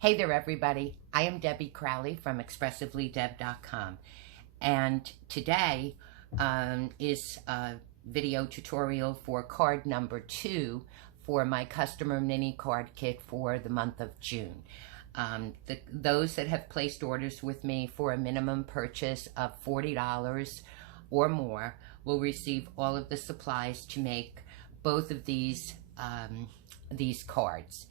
Hey there, everybody. I am Debbie Crowley from ExpressivelyDeb.com, and today is a video tutorial for card number 2 for my customer mini card kit for the month of June. Those that have placed orders with me for a minimum purchase of $40 or more will receive all of the supplies to make both of these cards.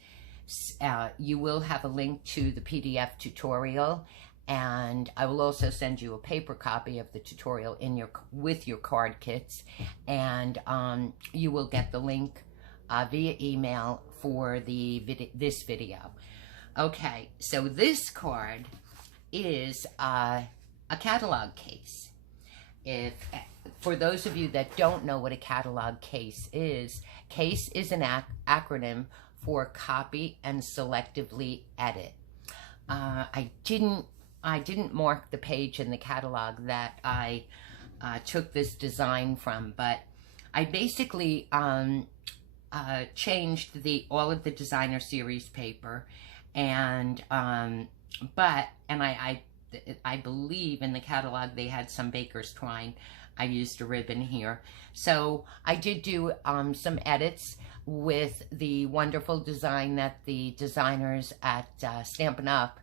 You will have a link to the PDF tutorial, and I will also send you a paper copy of the tutorial with your card kits, and you will get the link via email for this video. Okay, so this card is a catalog case. For those of you that don't know what a catalog case is an acronym for copy and selectively edit. I didn't mark the page in the catalog that I took this design from, but I basically changed all of the designer series paper, and I believe in the catalog they had some baker's twine. I used a ribbon here. So I did do some edits with the wonderful design that the designers at Stampin' Up!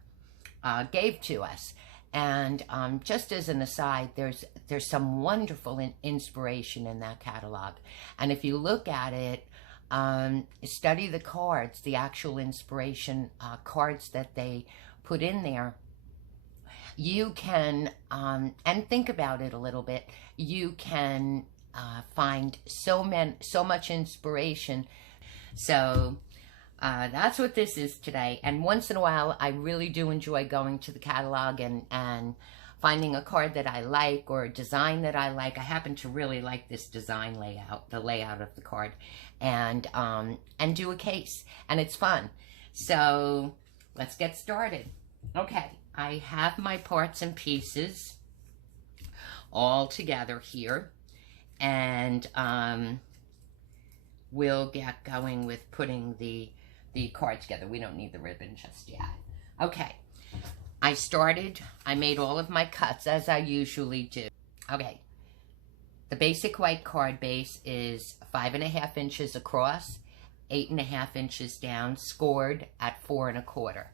Gave to us. And just as an aside, there's some wonderful inspiration in that catalog. And if you look at it, study the cards, the actual inspiration cards that they put in there, you can, and think about it a little bit, you can find so much inspiration. So that's what this is today. And once in a while, I really do enjoy going to the catalog and finding a card that I like or a design that I like. I happen to really like this design layout, the layout of the card, and do a case, and it's fun. So let's get started. Okay, I have my parts and pieces all together here, and we'll get going with putting the card together. We don't need the ribbon just yet. Okay, I made all of my cuts as I usually do. Okay, the basic white card base is 5.5 inches across, 8.5 inches down, scored at 4 1/4.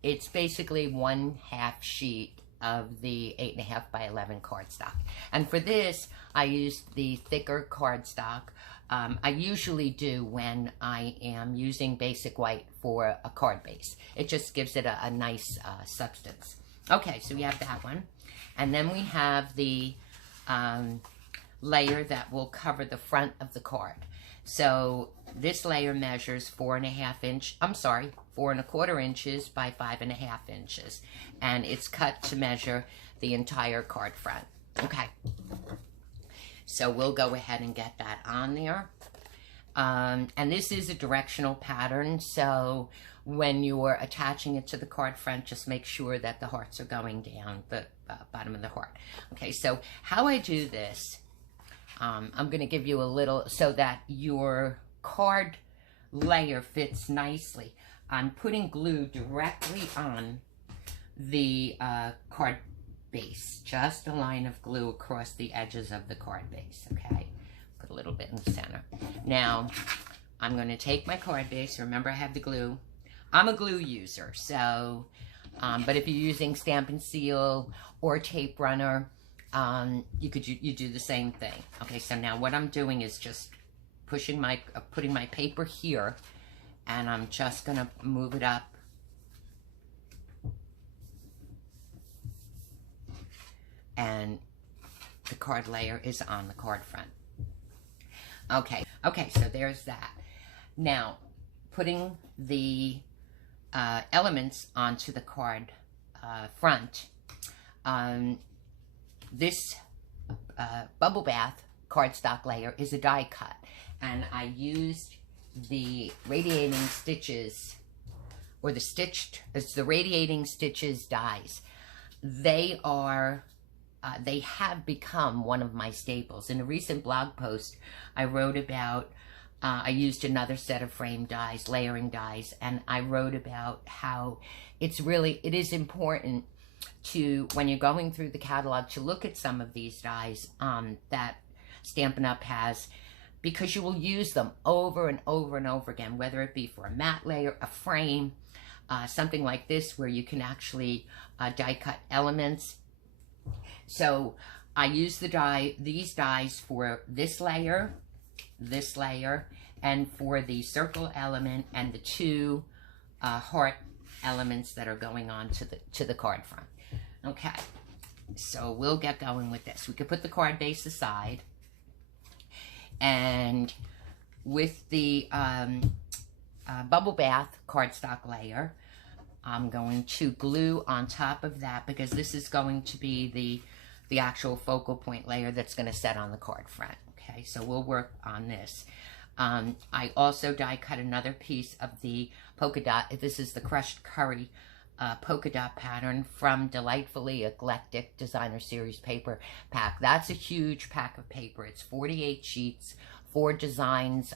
It's basically 1/2 sheet of the 8.5 by 11 cardstock. And for this, I used the thicker cardstock. I usually do when I am using basic white for a card base. It just gives it a nice substance. Okay, so we have that one. And then we have the layer that will cover the front of the card. So this layer measures 4 1/4 inches by 5.5 inches, and it's cut to measure the entire card front. Okay, so we'll go ahead and get that on there. And this is a directional pattern, so when you're attaching it to the card front, just make sure that the hearts are going down the bottom of the heart. Okay, so how I do this, I'm going to give you a little so that your card layer fits nicely. I'm putting glue directly on the card base, just a line of glue across the edges of the card base. Okay, put a little bit in the center. Now I'm going to take my card base. Remember, I have the glue. I'm a glue user, so but if you're using Stampin' Seal or Tape Runner, you do the same thing. Okay, so now what I'm doing is just putting my paper here, and I'm just gonna move it up and the card layer is on the card front. Okay, so there's that. Now, putting the elements onto the card front, this Bubble Bath cardstock layer is a die cut, and I used the Radiating Stitches, or it's the Radiating Stitches dies. They have become one of my staples. In a recent blog post, I wrote about I used another set of frame dies, layering dies, and I wrote about how it is important to, when you're going through the catalog, to look at some of these dies that Stampin' Up! Has, because you will use them over and over and over again, whether it be for a matte layer, a frame, something like this where you can actually die cut elements. So I use these dies for this layer, and for the circle element and the two heart elements that are going on to the card front. Okay, so we'll get going with this. We could put the card base aside, and with the Bubble Bath cardstock layer, I'm going to glue on top of that, because this is going to be the actual focal point layer that's going to set on the card front. Okay, so we'll work on this. I also die cut another piece of the polka dot. This is the Crushed Curry polka dot pattern from Delightfully Eclectic Designer Series paper pack. That's a huge pack of paper. It's 48 sheets, 4 designs,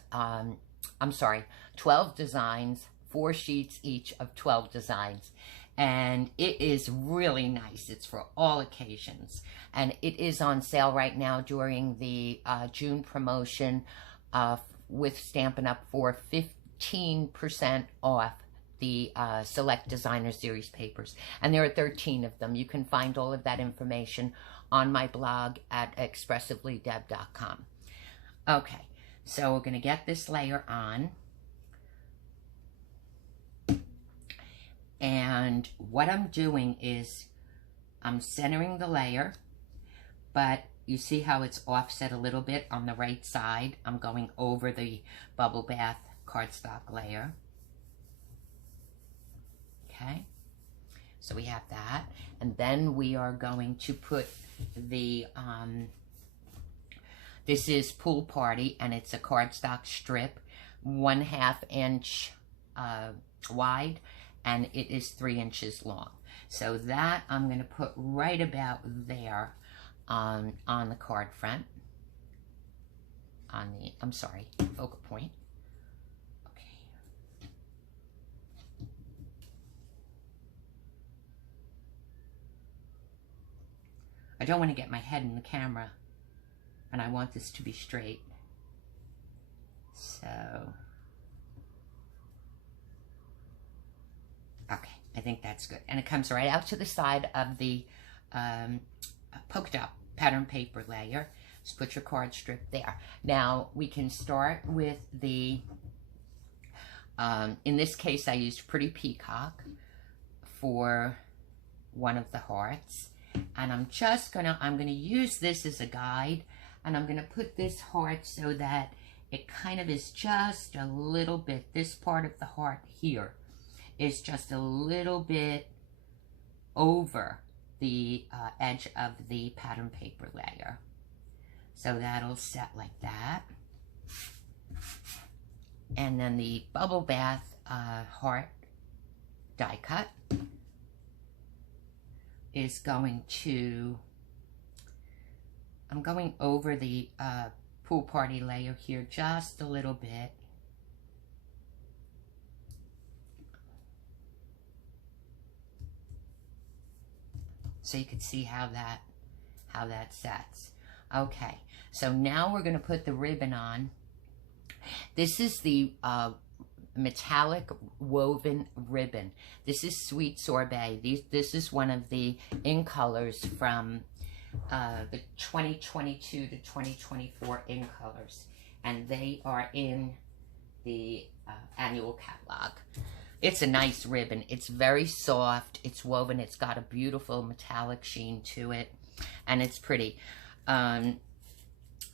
12 designs, 4 sheets each of 12 designs. And it is really nice. It's for all occasions. And it is on sale right now during the June promotion with Stampin' Up! For 15% off the Select Designer Series papers. And there are 13 of them. You can find all of that information on my blog at expressivelydeb.com. Okay, so we're going to get this layer on. And what I'm doing is I'm centering the layer, but you see how it's offset a little bit on the right side. I'm going over the Bubble Bath cardstock layer. Okay, so we have that. And then we are going to put the, this is Pool Party, and it's a cardstock strip, 1/2 inch wide, and it is 3 inches long. So that I'm going to put right about there on the card front, on the, focal point. Okay. I don't want to get my head in the camera, and I want this to be straight. So, okay, I think that's good. And it comes right out to the side of the polka dot pattern paper layer. Just put your card strip there. Now, we can start with the, in this case, I used Pretty Peacock for one of the hearts. And I'm going to use this as a guide. And I'm going to put this heart so that it kind of is just a little bit, this part of the heart here is just a little bit over the edge of the pattern paper layer. So that'll set like that. And then the Bubble Bath heart die cut is going to, I'm going over the Pool Party layer here just a little bit. So you can see how that sets. Okay, so now we're going to put the ribbon on. This is the metallic woven ribbon. This is Sweet Sorbet. This is one of the in colors from the 2022 to 2024 in colors, and they are in the annual catalog. It's a nice ribbon. It's very soft. It's woven. It's got a beautiful metallic sheen to it, and it's pretty.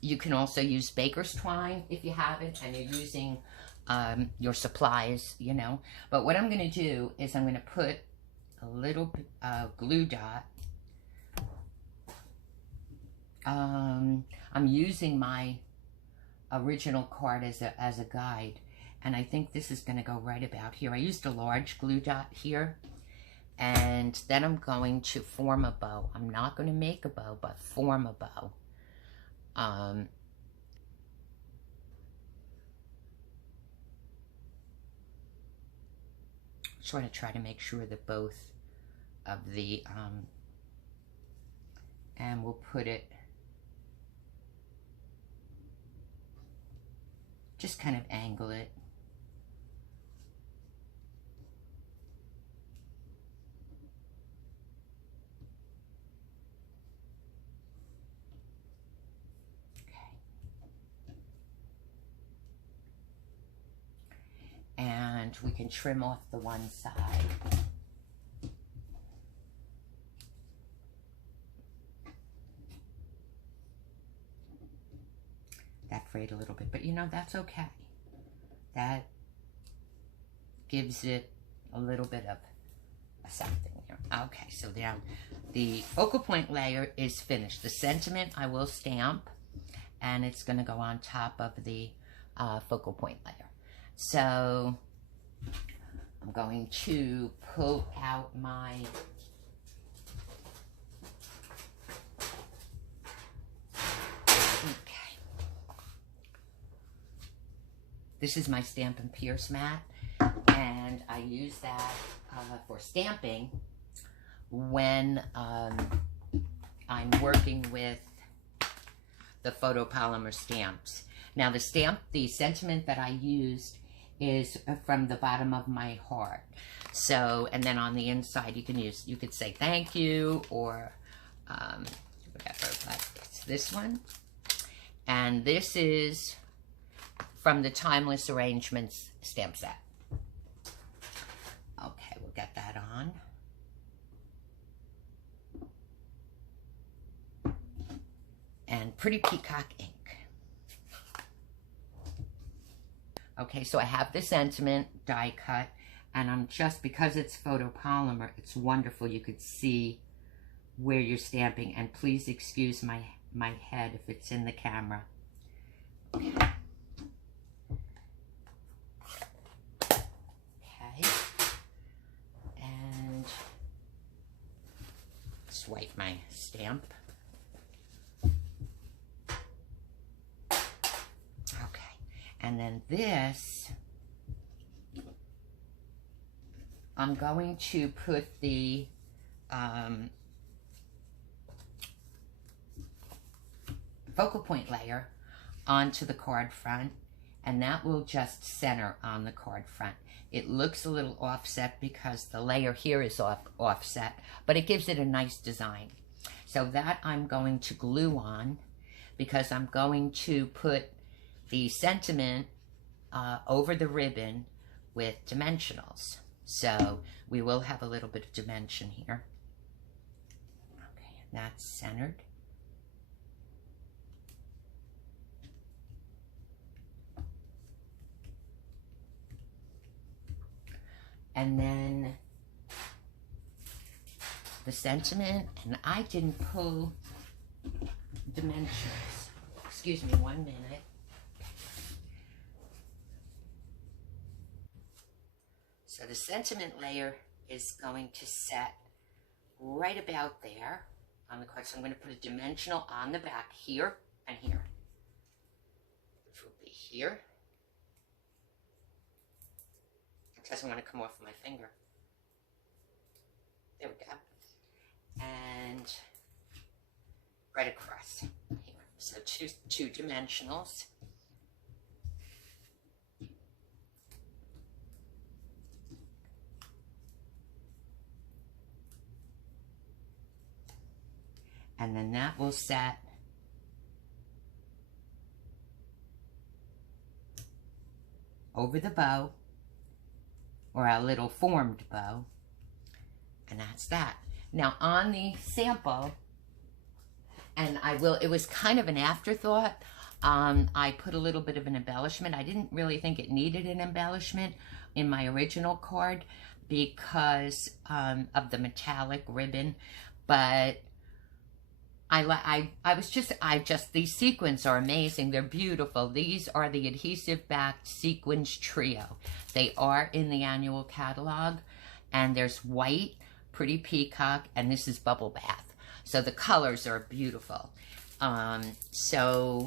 You can also use baker's twine if you have it, and you're using your supplies, you know. But what I'm going to do is I'm going to put a little glue dot. I'm using my original card as a guide. And I think this is going to go right about here. I used a large glue dot here. And then I'm going to form a bow. I'm not going to make a bow, but form a bow. Just want to try to make sure that both of the, and we'll put it, just kind of angle it. And we can trim off the one side. That frayed a little bit, but you know, that's okay. That gives it a little bit of a something here. Okay, so now the focal point layer is finished. The sentiment I will stamp, and it's going to go on top of the focal point layer. So I'm going to pull out my this is my Stampin' Pierce mat, and I use that for stamping when I'm working with the photopolymer stamps. Now the sentiment that I used is from the bottom of my heart. So, and then on the inside you could say thank you or whatever, but it's this one. And this is from the Timeless Arrangements stamp set. Okay, we'll get that on. And Pretty Peacock ink. Okay, so I have the sentiment die cut, and I'm just, because it's photopolymer, it's wonderful. You could see where you're stamping, and please excuse my head if it's in the camera. Okay. Okay. And swipe my stamp. And then this, I'm going to put the focal point layer onto the card front, and that will just center on the card front. It looks a little offset because the layer here is offset, but it gives it a nice design. So that I'm going to glue on, because I'm going to put the sentiment over the ribbon with dimensionals. So we will have a little bit of dimension here. Okay, and that's centered. And then the sentiment, and I didn't pull dimensions. Excuse me 1 minute. So the sentiment layer is going to set right about there on the card. So I'm going to put a dimensional on the back here and here, which will be here. It doesn't want to come off my finger. There we go. And right across here. So two dimensionals. And then that will set over the bow, or a little formed bow, and that's that. Now on the sample, and it was kind of an afterthought, I put a little bit of an embellishment. I didn't really think it needed an embellishment in my original card because of the metallic ribbon, but these sequins are amazing. They're beautiful. These are the adhesive-backed sequins trio. They are in the annual catalog, and there's white, Pretty Peacock, and this is Bubble Bath. So the colors are beautiful. So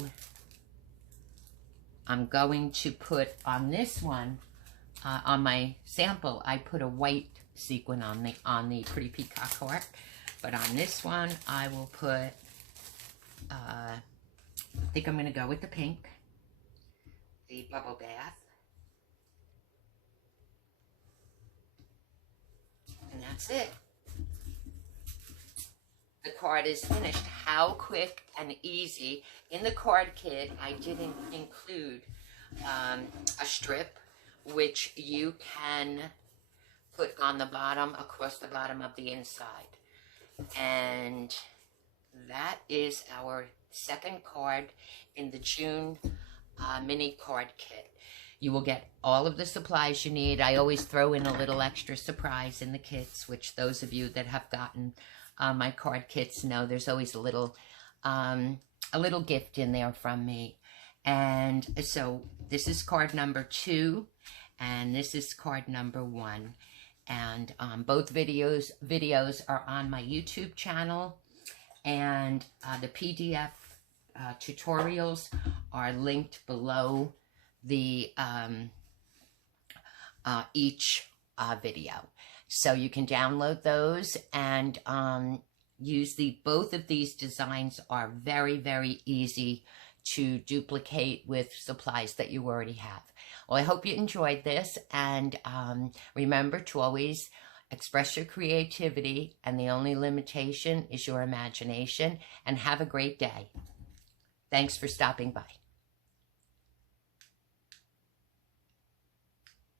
I'm going to put on this one, on my sample, I put a white sequin on the Pretty Peacock heart. But on this one, I will put, I think I'm going to go with the pink, the bubble bath. And that's it. The card is finished. How quick and easy. In the card kit, I didn't include a strip, which you can put on the bottom, across the bottom of the inside. And that is our second card in the June mini card kit. You will get all of the supplies you need. I always throw in a little extra surprise in the kits, which those of you that have gotten my card kits know there's always a little gift in there from me. And so this is card number 2, and this is card number 1. And both videos are on my YouTube channel, and the PDF tutorials are linked below the each video. So you can download those and use both of these designs are very, very easy to duplicate with supplies that you already have. Well, I hope you enjoyed this, and remember to always express your creativity, and the only limitation is your imagination, and have a great day. Thanks for stopping by.